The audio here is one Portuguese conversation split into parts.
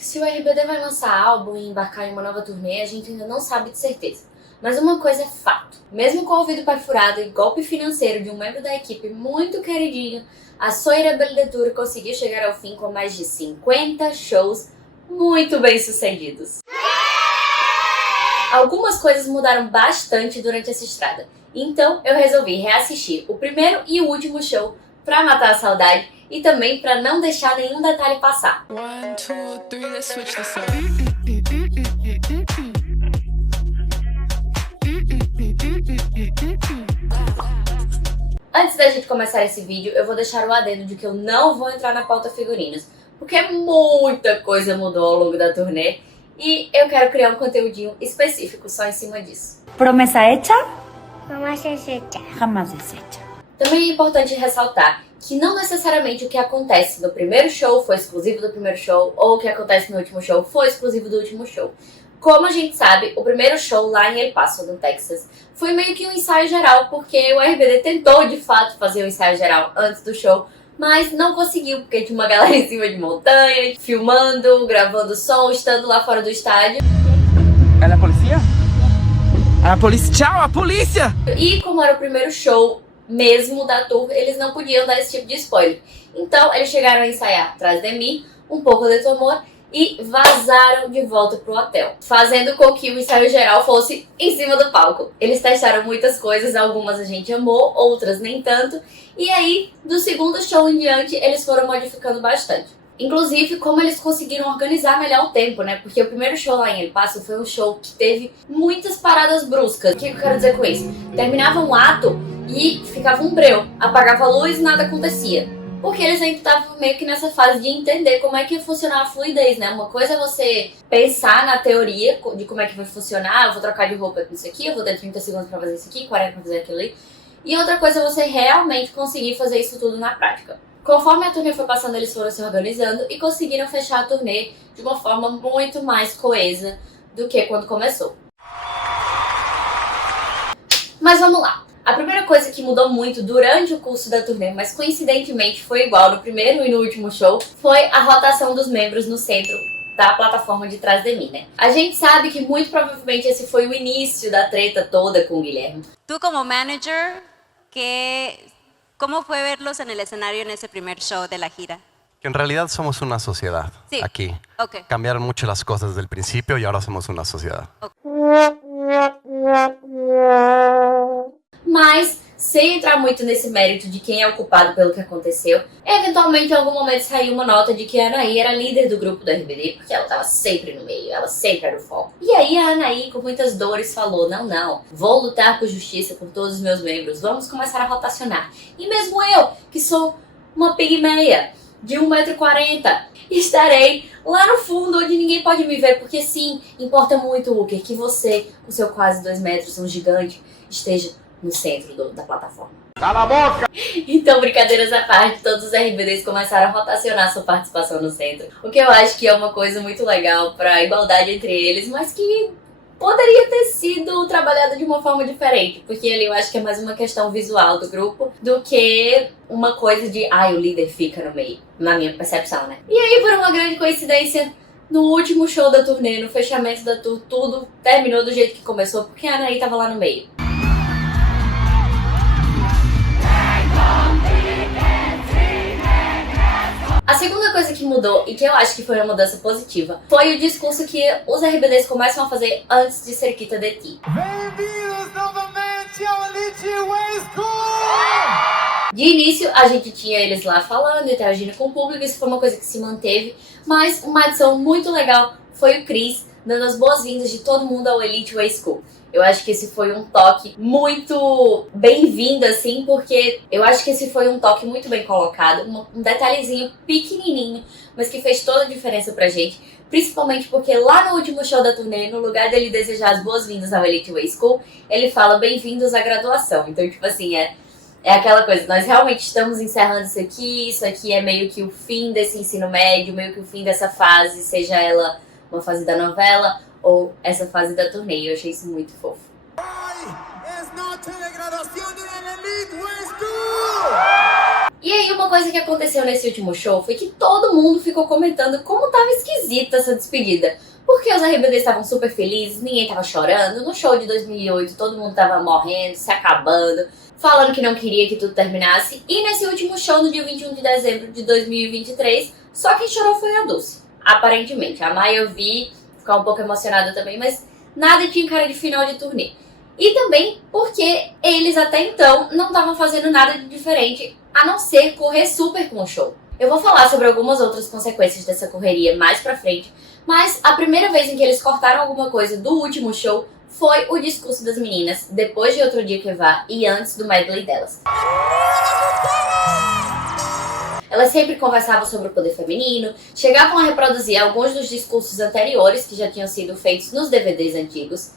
Se o RBD vai lançar álbum e embarcar em uma nova turnê, a gente ainda não sabe de certeza. Mas uma coisa é fato. Mesmo com o ouvido perfurado e golpe financeiro de um membro da equipe muito queridinho, a Soira Beldetur conseguiu chegar ao fim com mais de 50 shows muito bem sucedidos. Algumas coisas mudaram bastante durante essa estrada, então eu resolvi reassistir o primeiro e o último show pra matar a saudade e também pra não deixar nenhum detalhe passar. 1, 2, 3, let's switch this up. Antes da gente começar esse vídeo, eu vou deixar o adendo de que eu não vou entrar na pauta figurinos, porque muita coisa mudou ao longo da turnê e eu quero criar um conteúdinho específico só em cima disso. Promesa hecha, Jamás es hecha. jamás deshecha. Também é importante ressaltar que não necessariamente o que acontece no primeiro show foi exclusivo do primeiro show, ou o que acontece no último show foi exclusivo do último show. Como a gente sabe, o primeiro show lá em El Paso, no Texas, foi meio que um ensaio geral, porque o RBD tentou de fato fazer um ensaio geral antes do show, mas não conseguiu, porque tinha uma galera em cima de montanha, filmando, gravando som, estando lá fora do estádio. É a polícia? A polícia! Tchau, a polícia! E como era o primeiro show mesmo da tour, eles não podiam dar esse tipo de spoiler. Então eles chegaram a ensaiar atrás de mim, um pouco de Tomor, e vazaram de volta pro hotel, fazendo com que o ensaio geral fosse em cima do palco. Eles testaram muitas coisas, algumas a gente amou, outras nem tanto, e aí, do segundo show em diante, eles foram modificando bastante. Inclusive, como eles conseguiram organizar melhor o tempo, né? Porque o primeiro show lá em El Paso foi um show que teve muitas paradas bruscas. O que eu quero dizer com isso? Terminava um ato e ficava um breu, apagava a luz e nada acontecia. Porque eles ainda estavam meio que nessa fase de entender como é que ia funcionar a fluidez, né? Uma coisa é você pensar na teoria de como é que vai funcionar, eu vou trocar de roupa com isso aqui, eu vou ter 30 segundos pra fazer isso aqui, 40 pra fazer aquilo ali. E outra coisa é você realmente conseguir fazer isso tudo na prática. Conforme a turnê foi passando, eles foram se organizando e conseguiram fechar a turnê de uma forma muito mais coesa do que quando começou. Mas vamos lá! A primeira coisa que mudou muito durante o curso da turnê, mas coincidentemente foi igual no primeiro e no último show, foi a rotação dos membros no centro da plataforma de trás de mim, né? A gente sabe que muito provavelmente esse foi o início da treta toda com o Guilherme. Tú como manager, ¿cómo fue verlos en el escenario en ese primer show de la gira? Que en realidad somos una sociedad Sí. aquí. Ok. Cambiaron mucho las cosas desde el principio y ahora somos una sociedad. Mas, sem entrar muito nesse mérito de quem é o culpado pelo que aconteceu, eventualmente em algum momento saiu uma nota de que a Anaí era líder do grupo do RBD, porque ela estava sempre no meio, ela sempre era o foco. E aí a Anaí, com muitas dores, falou, não, vou lutar por justiça por todos os meus membros, vamos começar a rotacionar. E mesmo eu, que sou uma pigmeia de 1,40 m, estarei lá no fundo onde ninguém pode me ver, porque sim, importa muito, Hooker, que você, com seu quase 2 metros, um gigante, esteja no centro da plataforma. Cala a boca! Então, brincadeiras à parte, todos os RBDs começaram a rotacionar sua participação no centro. O que eu acho que é uma coisa muito legal pra igualdade entre eles, mas que poderia ter sido trabalhado de uma forma diferente. Porque ali eu acho que é mais uma questão visual do grupo do que uma coisa de, o líder fica no meio, na minha percepção, né? E aí, por uma grande coincidência, no último show da turnê, no fechamento da tour, tudo terminou do jeito que começou, porque a Anaí tava lá no meio. A segunda coisa que mudou, e que eu acho que foi uma mudança positiva, foi o discurso que os RBDs começam a fazer antes de Cerquita de Ti. Bem-vindos novamente ao Elite Way School! De início, a gente tinha eles lá falando, interagindo com o público, isso foi uma coisa que se manteve, mas uma adição muito legal foi o Chris dando as boas-vindas de todo mundo ao Elite Way School. Eu acho que esse foi um toque muito bem-vindo, assim, porque eu acho que esse foi um toque muito bem colocado, um detalhezinho pequenininho, mas que fez toda a diferença pra gente, principalmente porque lá no último show da turnê, no lugar dele desejar as boas-vindas ao Elite Way School, ele fala bem-vindos à graduação. Então, tipo assim, é aquela coisa, nós realmente estamos encerrando isso aqui é meio que o fim desse ensino médio, meio que o fim dessa fase, seja ela uma fase da novela ou essa fase da turnê. Eu achei isso muito fofo. E aí uma coisa que aconteceu nesse último show foi que todo mundo ficou comentando como tava esquisita essa despedida. Porque os RBDs estavam super felizes, ninguém tava chorando. No show de 2008 todo mundo tava morrendo, se acabando, falando que não queria que tudo terminasse. E nesse último show, no dia 21 de dezembro de 2023, só quem chorou foi a Dulce. Aparentemente. A Mai eu vi ficar um pouco emocionada também, mas nada tinha cara de final de turnê. E também porque eles até então não estavam fazendo nada de diferente, a não ser correr super com o show. Eu vou falar sobre algumas outras consequências dessa correria mais pra frente, mas a primeira vez em que eles cortaram alguma coisa do último show foi o discurso das meninas, depois de Outro Dia Que Vá e antes do medley delas. Elas sempre conversavam sobre o poder feminino, chegavam a reproduzir alguns dos discursos anteriores que já tinham sido feitos nos DVDs antigos.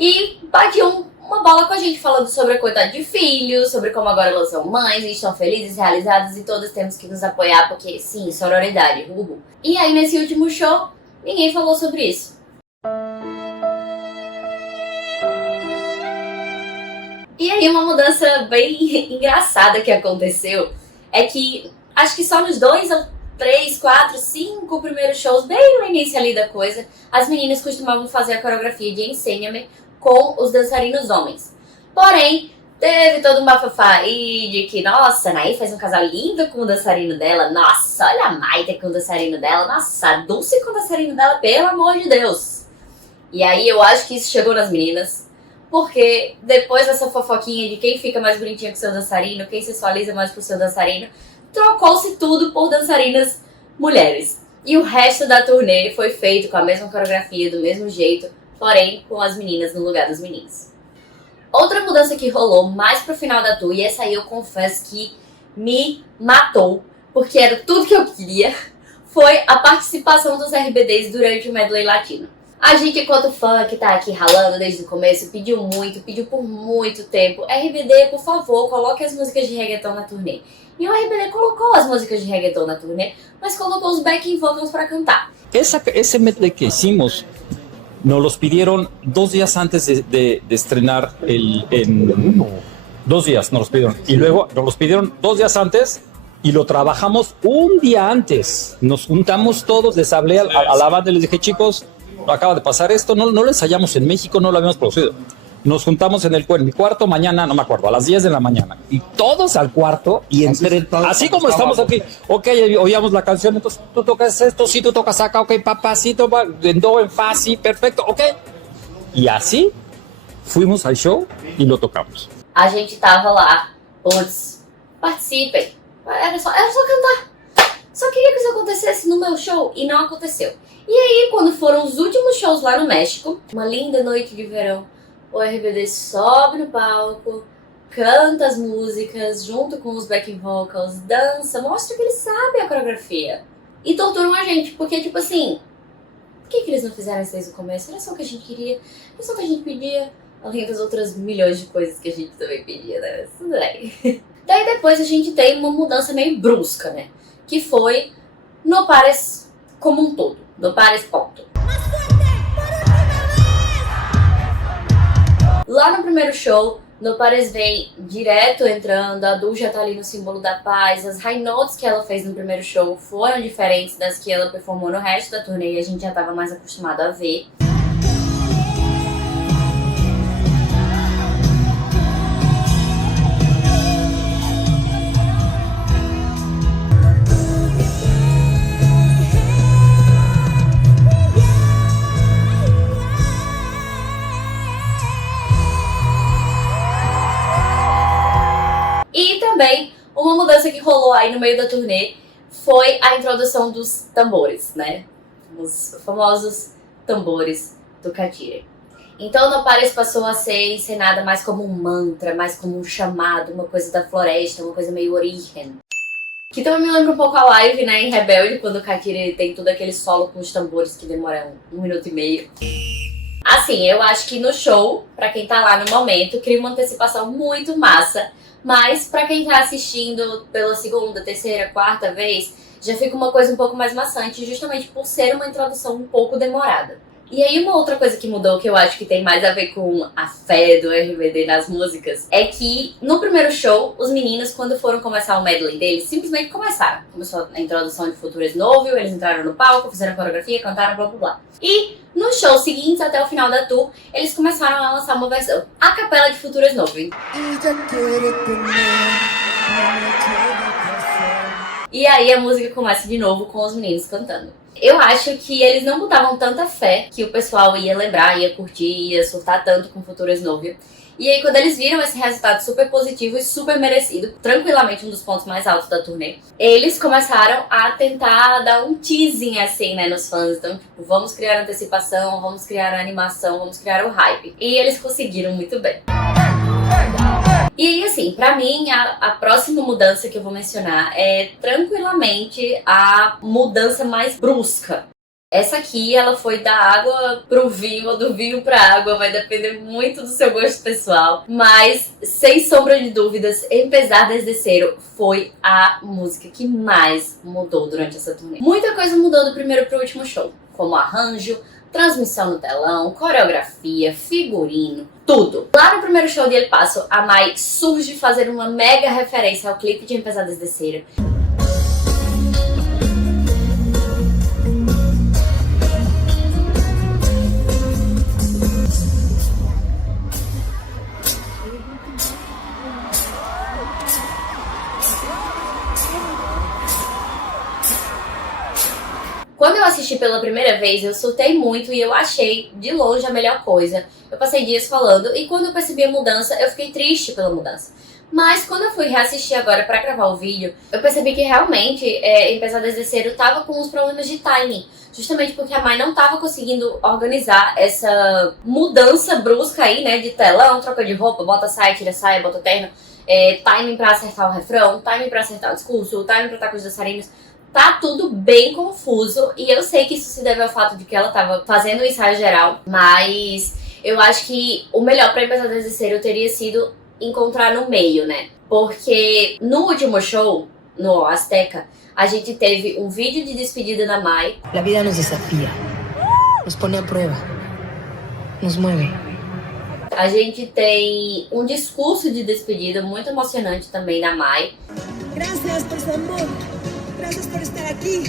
E batiam uma bola com a gente falando sobre a coitada de filhos, sobre como agora elas são mães e estão felizes, realizadas e todas temos que nos apoiar porque sim, sororidade, uhul. E aí nesse último show, ninguém falou sobre isso. E aí uma mudança bem engraçada que aconteceu é que acho que só nos 2 ou 3, 4, 5 primeiros shows, bem no início ali da coisa, as meninas costumavam fazer a coreografia de Ensina-me com os dançarinos homens. Porém, teve todo um bafafá aí de que, nossa, a Anaí faz um casal lindo com o dançarino dela, nossa, olha a Maite com o dançarino dela, nossa, a Dulce com o dançarino dela, pelo amor de Deus. E aí eu acho que isso chegou nas meninas, porque depois dessa fofoquinha de quem fica mais bonitinha com o seu dançarino, quem sensualiza mais pro seu dançarino, trocou-se tudo por dançarinas mulheres. E o resto da turnê foi feito com a mesma coreografia, do mesmo jeito, porém com as meninas no lugar dos meninos. Outra mudança que rolou mais pro final da tour, e essa aí eu confesso que me matou, porque era tudo que eu queria, foi a participação dos RBDs durante o medley latino. A gente, enquanto fã que tá aqui ralando desde o começo, pediu por muito tempo, RBD, por favor, coloque as músicas de reggaeton na turnê. E o RBD colocou as músicas de reggaeton na turnê, mas colocou os backing vocals para cantar. Ese medley que hicimos nos los pidieron 2 días antes de estrenar 2 días nos los pidieron. Y luego nos los pidieron 2 días antes y lo trabajamos un día antes. Nos juntamos todos, les hablé a la banda y les dije, chicos, acaba de pasar esto, no lo ensayamos en México, no lo habíamos producido. Nos juntamos en mi cuarto mañana, no me acuerdo, a las 10 de la mañana. Y todos al cuarto y así como estamos aquí. Ok, oíamos la canción, entonces tú tocas esto, sí, tú tocas acá, ok, papacito, en do, en fa, sí, perfecto, ok. Y así fuimos al show y lo tocamos. A gente tava lá, putz, participem. Era só cantar. Só queria que isso acontecesse no meu show e não aconteceu. E aí, quando foram os últimos shows lá no México, uma linda noite de verão, o RBD sobe no palco, canta as músicas junto com os backing vocals, dança, mostra que eles sabem a coreografia. E torturam a gente, porque tipo assim, por que eles não fizeram isso desde o começo? Era só o que a gente queria, era só o que a gente pedia, além das outras milhões de coisas que a gente também pedia, né? Mas tudo bem. Daí depois a gente tem uma mudança meio brusca, né? Que foi No Pares como um todo, No Pares ponto. Lá no primeiro show, No Pares vem direto entrando, a Dul já tá ali no símbolo da paz, as high notes que ela fez no primeiro show foram diferentes das que ela performou no resto da turnê e a gente já tava mais acostumado a ver. E também, uma mudança que rolou aí no meio da turnê foi a introdução dos tambores, né? Os famosos tambores do Katire. Então, No Pares passou a ser encenada mais como um mantra, mais como um chamado, uma coisa da floresta, uma coisa meio origen. Que também me lembra um pouco a live, né, em Rebelde, quando o Katire tem todo aquele solo com os tambores que demoram 1 minuto e meio. Assim, eu acho que no show, pra quem tá lá no momento, cria uma antecipação muito massa. Mas pra quem tá assistindo pela segunda, terceira, quarta vez, já fica uma coisa um pouco mais maçante, justamente por ser uma introdução um pouco demorada. E aí uma outra coisa que mudou, que eu acho que tem mais a ver com a fé do RBD nas músicas, é que no primeiro show, os meninos, quando foram começar o medley deles, simplesmente começaram. Começou a introdução de Futuras Novo, eles entraram no palco, fizeram a coreografia, cantaram, blá blá blá. E nos shows seguintes, até o final da tour, eles começaram a lançar uma versão a capela de Futuras Novo. E aí a música começa de novo com os meninos cantando. Eu acho que eles não botavam tanta fé que o pessoal ia lembrar, ia curtir, ia surtar tanto com Futuras Novo. E aí quando eles viram esse resultado super positivo e super merecido, tranquilamente um dos pontos mais altos da turnê, eles começaram a tentar dar um teasing assim, né, nos fãs. Então, tipo, vamos criar antecipação, vamos criar animação, vamos criar o hype. E eles conseguiram muito bem. E aí, assim, pra mim, a próxima mudança que eu vou mencionar é tranquilamente a mudança mais brusca. Essa aqui, ela foi da água pro vinho ou do vinho pra água, vai depender muito do seu gosto pessoal. Mas, sem sombra de dúvidas, Empezar desde Cero foi a música que mais mudou durante essa turnê. Muita coisa mudou do primeiro pro último show, como arranjo, transmissão no telão, coreografia, figurino, tudo. Lá no primeiro show de El Paso, a Mai surge fazer uma mega referência ao clipe de Empezar desde Cero. Quando eu assisti pela primeira vez, eu surtei muito e eu achei, de longe, a melhor coisa. Eu passei dias falando e quando eu percebi a mudança, eu fiquei triste pela mudança. Mas quando eu fui reassistir agora pra gravar o vídeo, eu percebi que realmente, Empezar desde Cero tava com uns problemas de timing. Justamente porque a Mai não tava conseguindo organizar essa mudança brusca aí, né, de telão, troca de roupa, bota saia, tira saia, bota terno, timing pra acertar o refrão, timing pra acertar o discurso, timing pra estar com os dançarinos. Tá tudo bem confuso e eu sei que isso se deve ao fato de que ela tava fazendo o ensaio geral, mas eu acho que o melhor pra Empezar desde Cero teria sido encontrar no meio, né? Porque no último show, no Azteca, a gente teve um vídeo de despedida da Mai. La vida nos desafia, nos põe à prova, nos move. A gente tem um discurso de despedida muito emocionante também da Mai. Gracias por su amor. Gracias por estar aquí.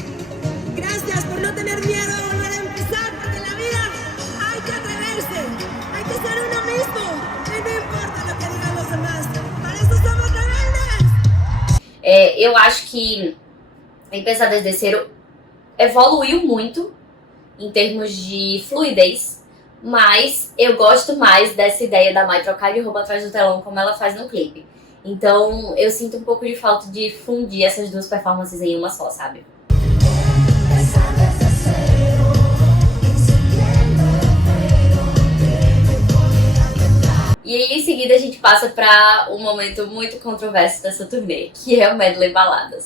Gracias por no tener miedo a volver a empezar, porque en la vida hay que atreverse, hay que ser uno mismo y no importa lo que digan los demás. Para eso somos rebeldes. Eu acho que Empezar desde Cero evoluiu muito em termos de fluidez, mas eu gosto mais dessa ideia da Mai trocar de roupa atrás do telão como ela faz no clipe. Então, eu sinto um pouco de falta de fundir essas duas performances em uma só, sabe? E aí, em seguida, a gente passa pra um momento muito controverso dessa turnê, que é o medley baladas.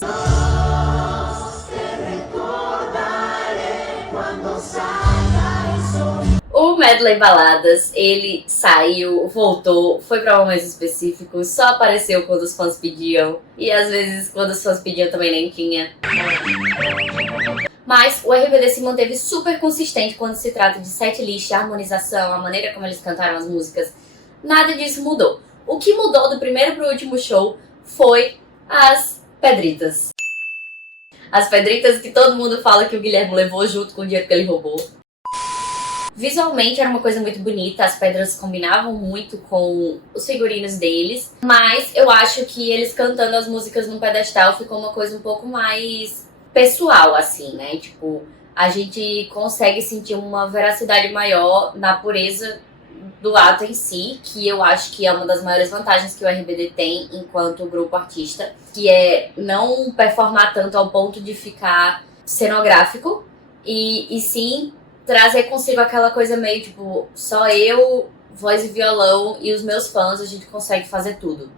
O medley baladas, ele saiu, voltou, foi pra momentos específicos, só apareceu quando os fãs pediam. E às vezes quando os fãs pediam também nem tinha. Mas o RBD se manteve super consistente quando se trata de setlist, harmonização, a maneira como eles cantaram as músicas. Nada disso mudou. O que mudou do primeiro pro último show foi as pedritas. As pedritas que todo mundo fala que o Guilherme levou junto com o dinheiro que ele roubou. Visualmente era uma coisa muito bonita, as pedras combinavam muito com os figurinos deles, mas eu acho que eles cantando as músicas num pedestal ficou uma coisa um pouco mais pessoal, assim, né? Tipo, a gente consegue sentir uma veracidade maior na pureza do ato em si, que eu acho que é uma das maiores vantagens que o RBD tem enquanto grupo artista, que é não performar tanto ao ponto de ficar cenográfico e sim trazer consigo aquela coisa meio tipo, só eu, voz e violão e os meus fãs, a gente consegue fazer tudo.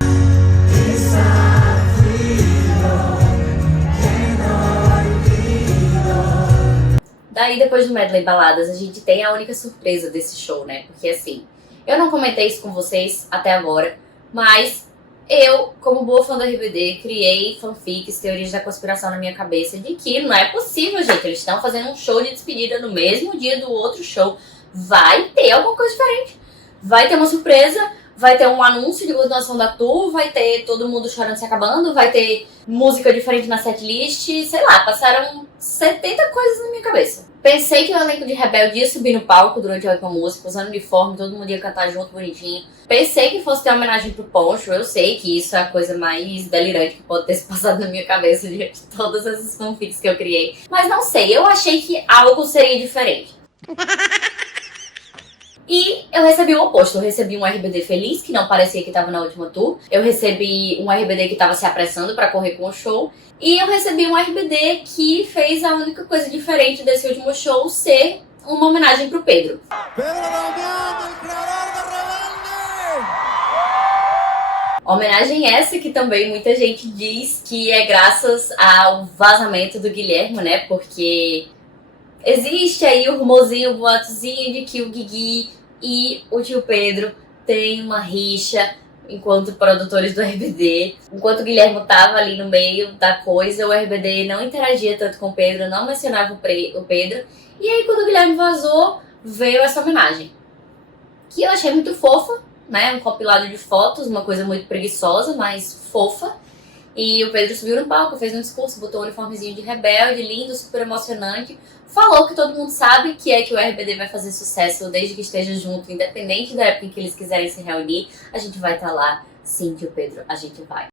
Daí, depois do medley baladas, a gente tem a única surpresa desse show, né? Porque assim, eu não comentei isso com vocês até agora, mas Eu, como boa fã do RBD, criei fanfics, teorias da conspiração na minha cabeça de que não é possível, gente. Eles estão fazendo um show de despedida no mesmo dia do outro show. Vai ter alguma coisa diferente. Vai ter uma surpresa, vai ter um anúncio de continuação da tour, vai ter todo mundo chorando se acabando, vai ter música diferente na setlist, sei lá, passaram 70 coisas na minha cabeça. Pensei que o elenco de Rebelde ia subir no palco durante a última música, usando uniforme, todo mundo ia cantar junto, bonitinho. Pensei que fosse ter uma homenagem pro Poncho, eu sei que isso é a coisa mais delirante que pode ter se passado na minha cabeça diante de todas essas fanfics que eu criei. Mas não sei, eu achei que algo seria diferente. E eu recebi o oposto, eu recebi um RBD feliz, que não parecia que estava na última tour. Eu recebi um RBD que estava se apressando para correr com o show. E eu recebi um RBD que fez a única coisa diferente desse último show ser uma homenagem pro Pedro. Homenagem essa que também muita gente diz que é graças ao vazamento do Guilherme, né? Porque existe aí o rumorzinho, o boatozinho de que o Guigui e o tio Pedro têm uma rixa enquanto produtores do RBD. Enquanto o Guilherme tava ali no meio da coisa, o RBD não interagia tanto com o Pedro, não mencionava o Pedro. E aí quando o Guilherme vazou, veio essa homenagem. Que eu achei muito fofa, né? Um compilado de fotos, uma coisa muito preguiçosa, mas fofa. E o Pedro subiu no palco, fez um discurso, botou um uniformezinho de rebelde, lindo, super emocionante. Falou que todo mundo sabe que é que o RBD vai fazer sucesso desde que esteja junto, independente da época em que eles quiserem se reunir. A gente vai estar lá, sim, tio Pedro, a gente vai.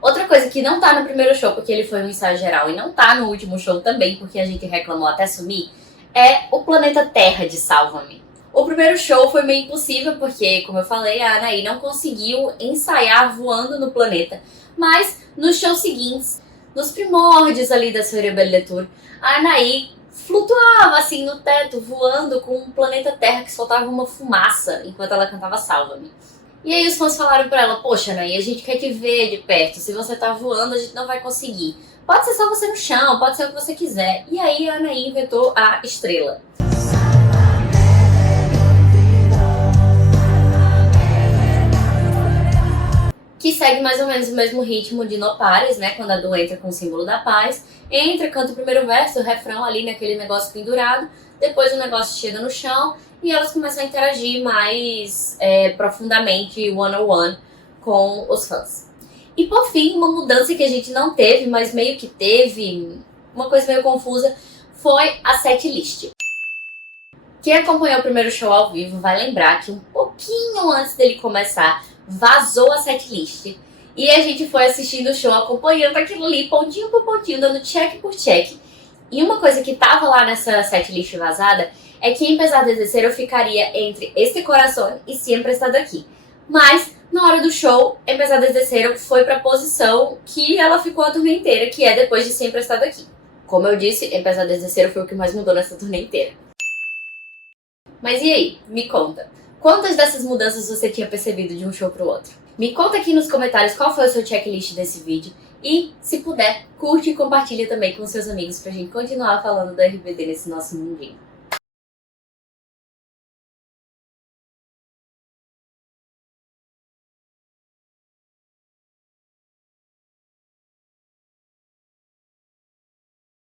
Outra coisa que não tá no primeiro show, porque ele foi um ensaio geral, e não tá no último show também, porque a gente reclamou até sumir, é o Planeta Terra de Salva-me. O primeiro show foi meio impossível, porque, como eu falei, a Anaí não conseguiu ensaiar voando no planeta. Mas, nos shows seguintes, nos primórdios ali da sua Rebelde Tour, a Anaí flutuava assim no teto, voando com um planeta Terra que soltava uma fumaça enquanto ela cantava Salva-me. E aí os fãs falaram pra ela, poxa, Anaí, a gente quer te ver de perto, se você tá voando a gente não vai conseguir. Pode ser só você no chão, pode ser o que você quiser. E aí a Anaí inventou a estrela. Que segue mais ou menos o mesmo ritmo de No Pares, né? Quando a Du entra com o símbolo da paz. Entra, canta o primeiro verso, o refrão ali naquele negócio pendurado. Depois o negócio chega no chão e elas começam a interagir mais profundamente, one-on-one, com os fãs. E por fim, uma mudança que a gente não teve, mas meio que teve, uma coisa meio confusa, foi a setlist. Quem acompanhou o primeiro show ao vivo vai lembrar que um pouquinho antes dele começar, vazou a setlist. E a gente foi assistindo o show, acompanhando aquilo ali, pontinho por pontinho, dando check por check. E uma coisa que tava lá nessa setlist vazada é que em Pesar Descer eu ficaria entre Este Coração e Sempre Estado Aqui. Mas, na hora do show, em Pesar Descer foi pra posição que ela ficou a turnê inteira, que é Depois de Sempre Estado Aqui. Como eu disse, em Pesar Descer foi o que mais mudou nessa turnê inteira. Mas e aí? Me conta. Quantas dessas mudanças você tinha percebido de um show pro outro? Me conta aqui nos comentários qual foi o seu checklist desse vídeo. E, se puder, curte e compartilha também com seus amigos pra gente continuar falando do RBD nesse nosso mundinho.